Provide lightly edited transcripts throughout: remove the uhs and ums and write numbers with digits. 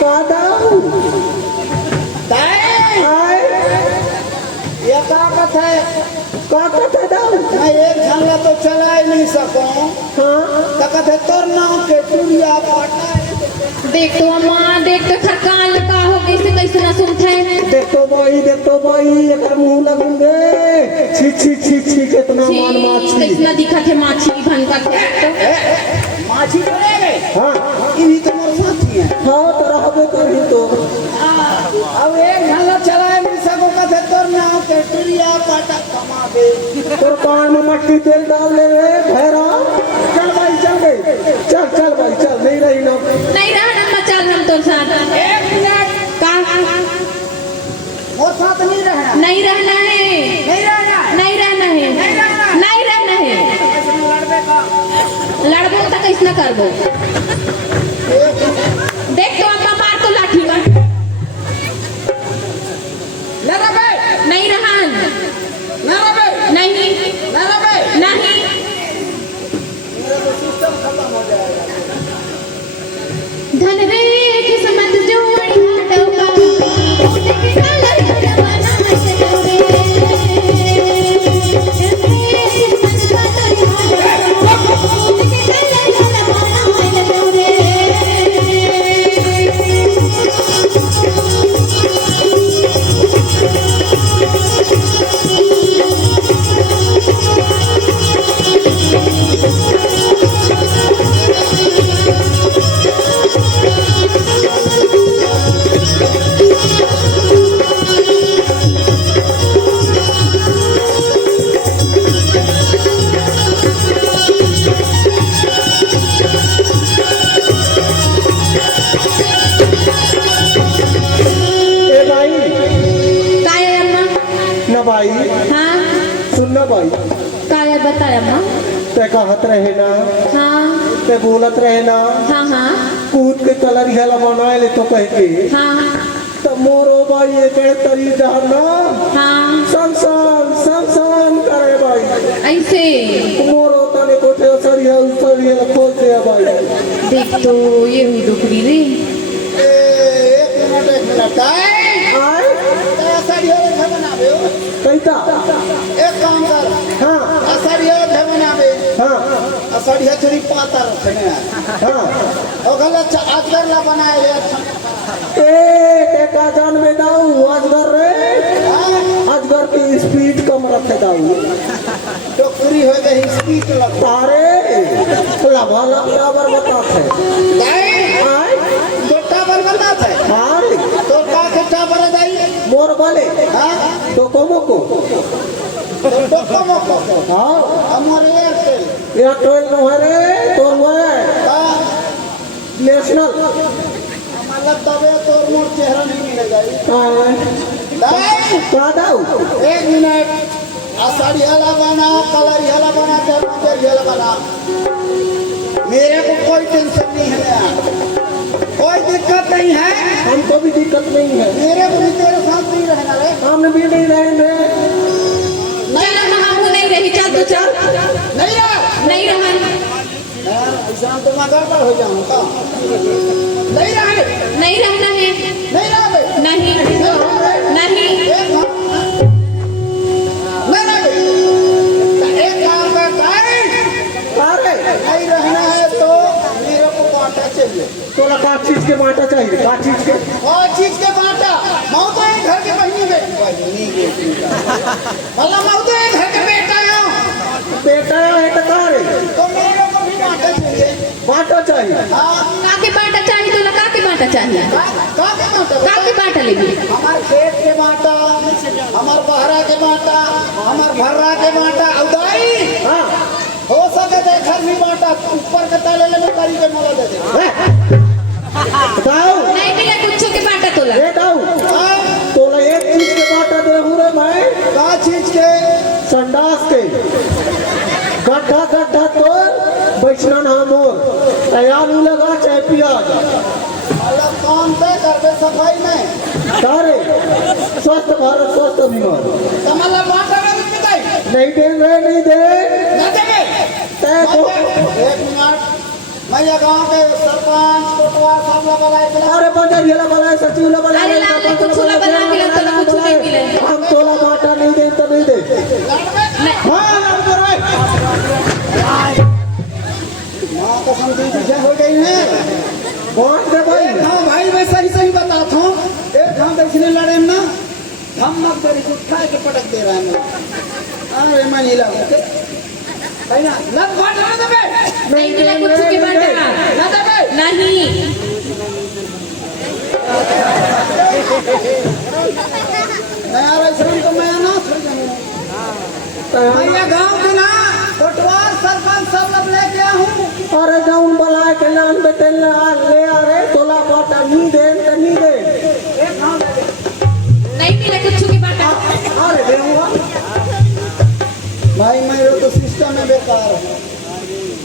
का दाऊ ये ताकत है दाऊ मैं एक झंडा तो चला ही नहीं सकूं। हाँ ताकत है तोर नाव के टूरिया पाटा देख तो अम्मा देख तो थकान का हो कैसे कैसे ना सुनते हैं। देखो भाई एक मुंह लगूंगे छी छी छी छी कितना मान माछी कैसे दिखा थे माछी भन का तो माछी चले गए। हाँ इन्हीं तो मोर साथी है। हाँ तो रहबे करी तो अब एक झंडा चला ही नहीं सकूं। कथे तोर नाव के टूरिया पाटा कमा दे। तोर कान में मट्टी तेल डाल ले भैरा चल भाई चल गए चल भाई चल नहीं रही ना नहीं रहा ना चल हम तो साथ एक मिनट का मोर साथ नहीं रहना। नहीं रहना है नहीं रहना। नहीं रहना है नहीं रहना है लड़बे का लड़बो तो कैसे ना करबो। देख तो अम्मा मार तो लाठी में लड़बे नहीं रहन लड़बे नहीं लड़बे नहीं मेरा तो सिस्टम खत्म हो जाएगा। धन रे किस्मत जोड़ी हाथों का भाई हाँ सुन ना भाई काय बताया माँ ते कहत रहे ना हाँ ते बोलत रहे ना हाँ हाँ कूद के कलर हेला बनाए ले तो कह के हाँ तो मोरो भाई ये कहे तरी जाना हाँ संसान करे भाई ऐसे मोरो तने कोठे सरिया खोल दे भाई देख तो ये हुई दुखड़ी रे एक मिनट आए साड़ी हो बनावे हो कैसा एक काम कर। हाँ साड़ी हो बनावे हाँ साड़ी थोड़ी पाता रखने हाँ और गलत अजगर ला बनाए ए का जान में दाऊ अजगर रे अजगर की स्पीड कम रखे दाऊ तो पूरी हो गई स्पीड लगता तारे लभा लबर बताते आए तो टावर बनाता है। अरे तो का के टावर जाई मोर वाले हां तो कोमो तो कम को हाँ हमारे एयरटेल एयरटेल नो है रे तो है हां नेशनल मतलब तबे तो मोर चेहरा नहीं मिलेगा। का दाऊ एक मिनट साड़ी हला बना कलर हला बना के हला बना मेरे को कोई टेंशन नहीं है कोई दिक्कत नहीं है। हमको भी दिक्कत नहीं है मेरे को भी तेरे साथ नहीं रहना रे। हम भी नहीं रहेंगे चल हम नहीं रही चल तो चल नहीं रहा नहीं रहन ऐसा तो मैं गड़बड़ हो जाऊंगा। नहीं रहे नहीं रहना है नहीं रहे नहीं नहीं एक काम करता है अरे नहीं रहना है तो मेरे को बांटा चाहिए। तो का चीज के बांटा चाहिए का चीज के और चीज के बांटा मऊ तो एक घर के बहनी बेटी मतलब मऊ तो एक घर के बेटा बेटा है तो का रे तो मेरे को भी बांटा चाहिए। बांटा चाहिए हाँ काके बाटा चाहिए तो लगा के बाटा चाहिए काके बाटा लेगी हमारे खेत के बांटा हमारे बहरा के बांटा हमारे भर्रा के बांटा उदाई हाँ हो सके तो घर भी बांटा ऊपर के ताले ले करी के मोला दे दे। दाऊ नहीं मिला कुछ के बाटा तो लगा ए दाऊ तो एक चीज के बांटा दे हूँ रे मैं का चीज के संडास के गड्ढा तो बैठना ना मोर तैयार लगा चाहे प्याज मतलब काम तय कर दे सफाई में सारे स्वस्थ भारत स्वस्थ अभिमान तो मतलब बांटा में भी बताई नहीं दे न देंगे तय को एक मिनट मैं ये गांव के सरपंच कोटवा सब लोग बुलाए थे। अरे पंचायत झेला बोला सचिव ने बोला अरे लाल ने कुछ छोला बना के ला तो कुछ नहीं मिले। हम तोला बाटा नहीं दे तो नहीं दे। हाँ लड़के रे माँ को समझी पीछे हो गई है। कौन दे भाई? हाँ भाई मैं सही सही बताता हूँ। एक हम इसलिए लड़े ना हम मत तेरी उठा के पटक दे रहा है मैं। अरे मैं नहीं लगा भाई ना लग बात ना दबे नहीं मिला कुछ के बाटा ना दबे नहीं। मैं आ रहा हूँ तो मैं ना मैं ये गांव के ना कोटवार सरपंच सब लोग लेके आया हूँ। अरे गाउन वाला के नाम पे तेल ले आ रे तोला बाटा नहीं दे तो नहीं दे। एक गांव दे नहीं मिला कुछ के बाटा। अरे देऊंगा भाई मेरे तो सिस्टम में बेकार है।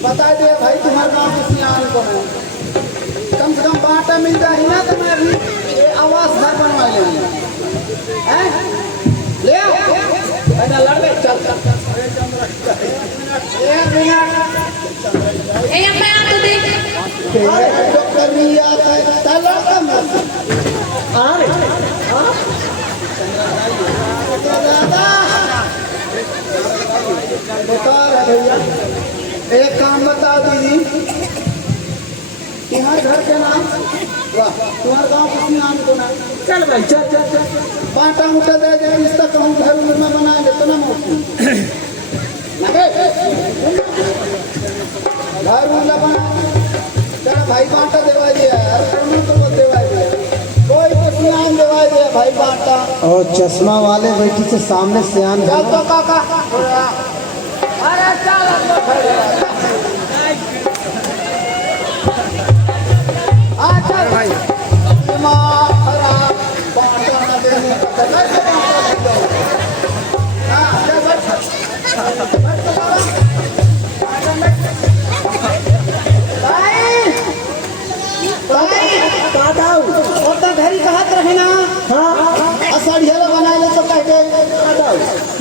बता दे भाई तुम्हारे गांव के सियान को है कम से कम बाटा मिल जाए ना तो मैं भी ये आवास घर बनवा लेंगे हैं ले आओ ऐसा लड़ चल एक मिनट ए मैं आ तो देख। अरे डॉक्टर नहीं आता है तला कम अरे दादा बेकार है भैया। एक काम बता दीदी तुम्हारे घर के नाम वाह तुम्हारे गांव किसी नाम को नाम चल भाई चल चल चल बाटा उठा दे दे इस तक कहूँ घर में बनाएंगे तो ना मौसम लगे घर उला बना तेरा भाई बाटा देवा दिया यार करना तो मत देवा दिया कोई कुछ नाम देवा दिया भाई बाटा और चश्मा वाले बेटी से सामने सियान चल तो काका अरे चल अच्छा भाई दिमाग खराब बाटा ना देने का कैसे बाटा दे दो हां चल भाई भाई काटाऊ और तो घरी कहत रहे ना हाँ असड़िया बनाए ले तो कह के काटाऊ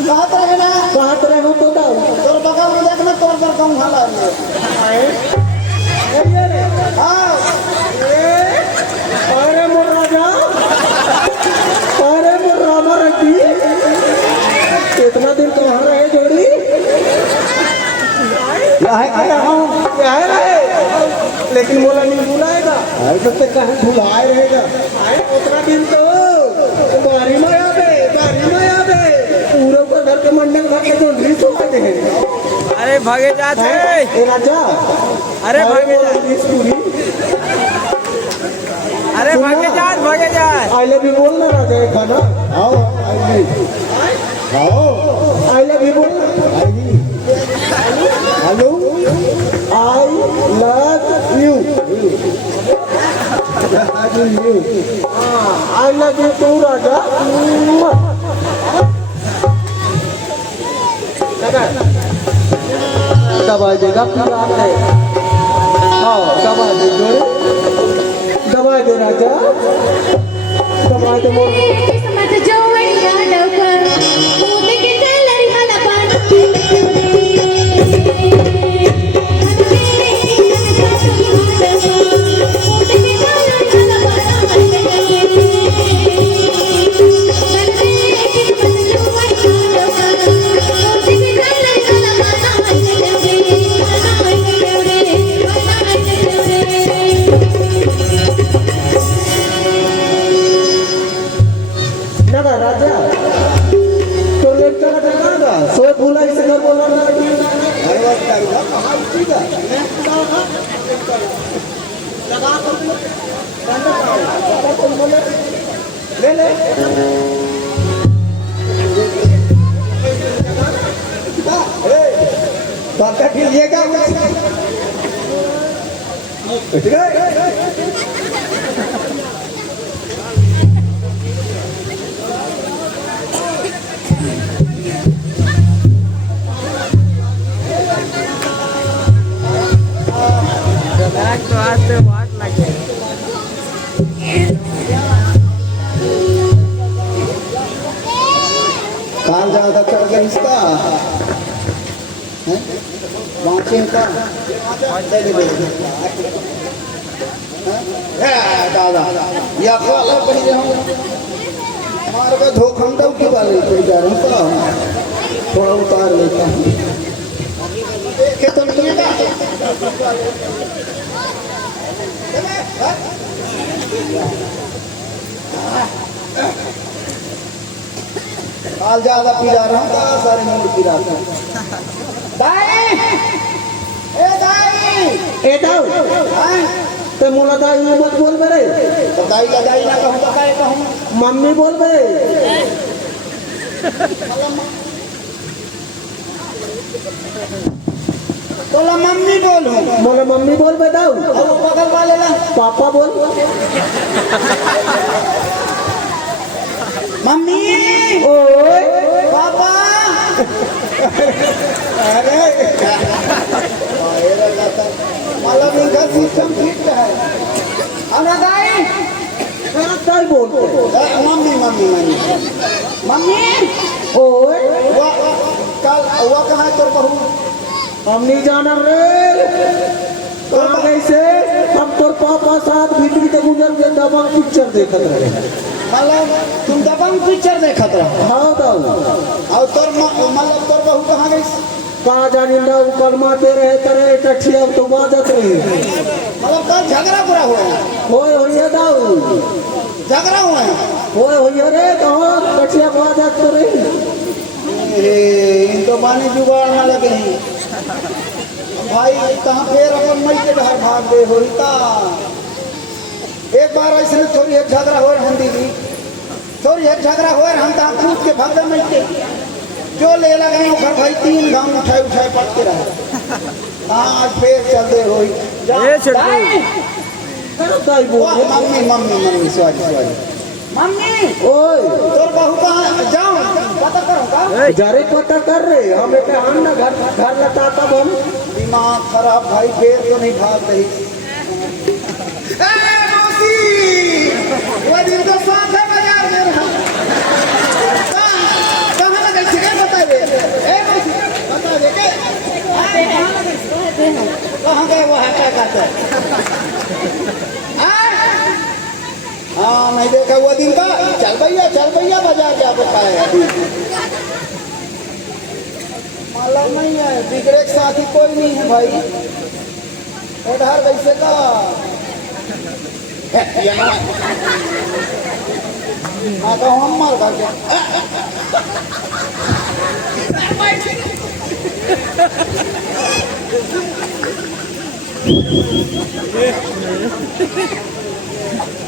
कहत रहे ना कहाँ तरह हो तो दाऊ तोर बगल में देखना तोर पर कम हाला हाँ अरे मोर राजा अरे मोर रामा रखी इतना दिन कहाँ रहे जोड़ी यहाँ रहे लेकिन मोला नहीं बुलाएगा अरे तो कहीं भुलाए रहेगा। आए उतना दिन तो बारी में आवे पूरे को घर के मंडल घर के जोड़ी सो आते हैं। अरे भागे जाते ए राजा अरे भागे जा पूरी अरे भागे जात आई लव यू बोल ना राजा एक खाना आओ आओ आई लव यू बोल hello I love you I love you too राजा दबा देगा पूरा है हाँ दबा दे जोड़े दबा दे राजा दबा दे मोर किस्मत जो वैया लौकर कूद के चलरी हला नगा राजा तो लड़का का जगह सो भूला इसे घर बोला ना ले ले बाटा कीजिएगा तो आज से वाट लगे कहाँ ज्यादा चढ़ गया इसका वाचे कहता दादा या कॉलर पहले हम मार का धोखंडा की वाले पे जा रहा हूँ थोड़ा उतार लेता हूँ देखे तो नहीं है काल ज्यादा पी जा रहा हूँ सारे मूड पी रहा था दाई ए दाई ए दाऊ ते मोला दाई मत बोल बे तो दाई का दाई ना कहूँ तो काय कहूँ मम्मी बोल बे तोला मम्मी बोलूं मोला मम्मी बोल बे दाऊ और वो बगल वाले ना पापा बोल मम्मी ओए पापा अरे मतलब इनका सिस्टम ठीक है अरे दाई मेरा दाई बोल मम्मी मम्मी मम्मी मम्मी ओए वो कल वो कहाँ है तोर बहू हम नहीं जाना रे कहाँ कैसे हम तोर पापा साथ भीतरी के गुजर के दबंग पिक्चर देखत रहे मतलब तुम दबंग पिक्चर देखत रहो हाँ दाऊ और तोर मतलब तोर बहू कहाँ गई कहाँ जानी ना कलमा दे रहे करे टठिया तो बाजत रहे मतलब कल झगड़ा पूरा हुआ है होए होइए दाऊ झगड़ा हुआ है होए होइए रे कहाँ टठिया बाजत तो रहे इनको पानी जुगाड़ ना लगे हैं भाई कहाँ फिर अपन मई के घर भाग गए हो एक बार ऐसे थोड़ी एक झगड़ा हो रहा हम दीदी थोड़ी एक झगड़ा हो रहा हम तहाँ कूद के भाग गए मई के जो ले लगे घर भाई 3 गाँव उठाए उठाए पड़ते रहे आज फिर चल दे हो ए छोटू दाई बोल mummy mummy mummy sorry sorry mummy ओए तोर बहू कहाँ जाऊँ पता करो का जारे पता कर रहे हमें के हम ना घर घर लता तब हम दिमाग खराब भाई फिर तो नहीं भाग रही मौसी वो दिन तो साथ है बाजार में रहा कहाँ लगे सिगरेट बता दे ए मौसी बता दे के कहाँ गए वो है क्या करते हाँ नहीं देखा वो दिन का चल भैया बाजार क्या बताए अभी मालूम नहीं है बिगड़े के साथी कोई नहीं है भाई उधर वैसे का हाँ तो हम मार करके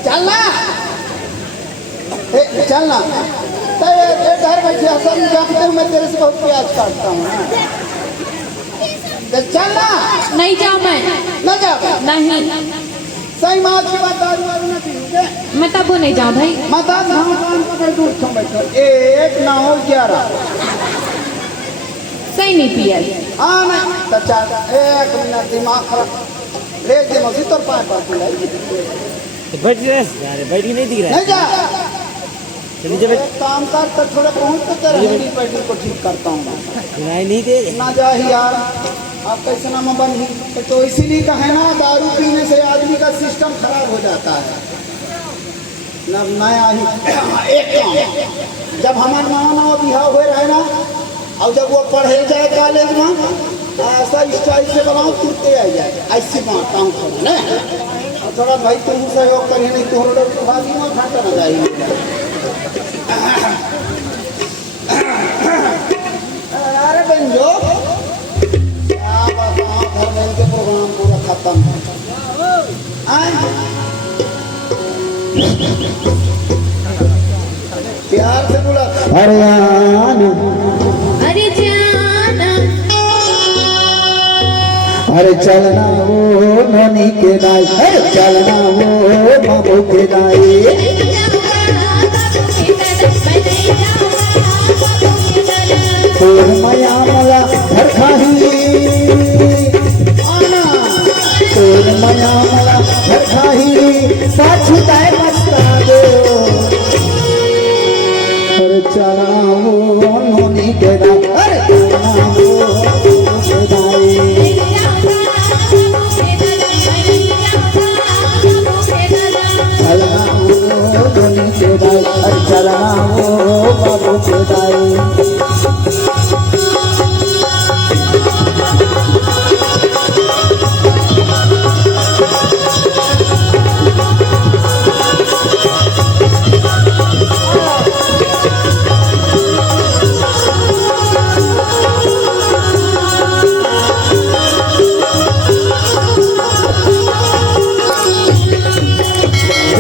चलना चलना तो ये घर बैठे सब जानते हूँ मैं तेरे से बहुत प्याज काटता हूँ तो चलना नहीं जाऊँ मैं न जा नहीं सही मात की बात दारू वारू न पीऊंगे मैं तब नहीं जाऊँ भाई माता हम कान पकड़ दूर तुम बैठो 1 9 11 सही नहीं पिया हाँ नहीं तो चल 1 मिनट दिमाग खराब ले दे मौसी तोर पाए पर बैठ रहे बैठी नहीं दिख रहा नहीं जा चलिए जब एक काम कर तो थोड़ा पहुँच तो तेरे हड्डी पैडी को ठीक करता हूँ मैं सुनाई नहीं दे रहे ना जा ही यार आप कैसे नाम बन ही तो इसीलिए कहे ना दारू पीने से आदमी का सिस्टम खराब हो जाता है न नया ही एक काम जब हमारे नवा बिहाव हुए रहे ना और जब वो पढ़े जाए कॉलेज में ऐसा स्टाइल से बनाओ तुरते आ जाए ऐसी बात हूँ थोड़ा ना और थोड़ा भाई तुम सहयोग करिए नहीं तो लोग तो भागी में घाटा न जाएगी अरे बंजो क्या बताओ घर में के प्रोग्राम पूरा खत्म है प्यार से बोला अरे आना अरे जाना अरे चलना वो ननी के नाई अरे चलना वो बाबू के नाई तोर माया मला घर खाही तोर माया मला घर खाही पाछू ताए मस्ता दो अरे चलना वो ननी के नाई अरे चलना वो बाबू के नाई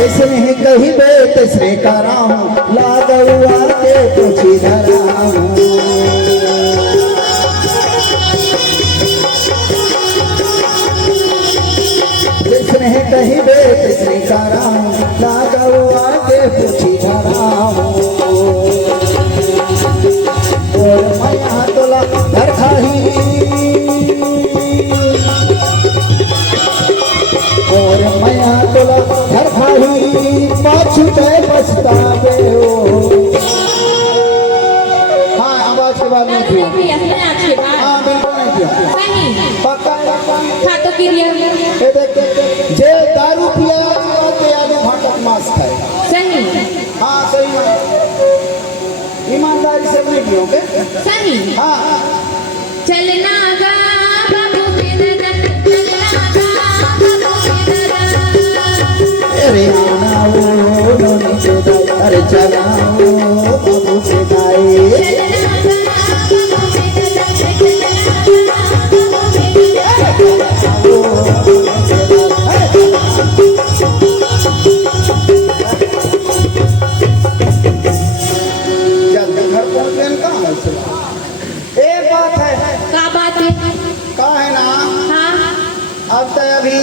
जिसने कही बे तिसने कराऊं लागुआ के पूछी धराऊं जिसने कही बे तिसने कराऊं लागुआ के पूछी धराऊं और मैया तोला घर खाही और मैया तोला घर खाही पाछू पे पछतावे हो। हाँ आवाज के बाद नहीं अरे किया भैया सुने आज के बाद हाँ बिल्कुल नहीं किया नहीं पक्का खा तो क्रिया ये देख जे दारू पिया तो आलू भाटक मांस खाएगा सही हाँ सही है ईमानदारी से नहीं पियोगे सही हाँ चलना गा बाबू के दरन चलना गा बाबू के दरन अरे आना वो नोनी के दाई अरे चला वो बाबू के दाई चलना गा बाबू के दरन चलना गा बाबू के दरन जल्दी घर पहुंच गए ना, कहाँ है से? एक बात है का बात है का है ना हाँ अब तो अभी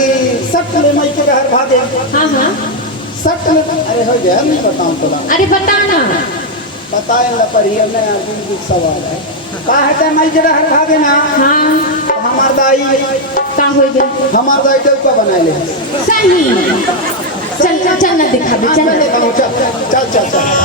सट ले मई के घर भागे हाँ हाँ सट ले अरे हो गया नहीं बताऊं थोड़ा अरे बता ना बताए ना पढ़िए में अभी सवाल है का है तो मई के घर भागे ना हाँ हमार दाई का हो गया हमार दाई देव का बना ले सही चल चल ना दिखा दे चल चल चल चल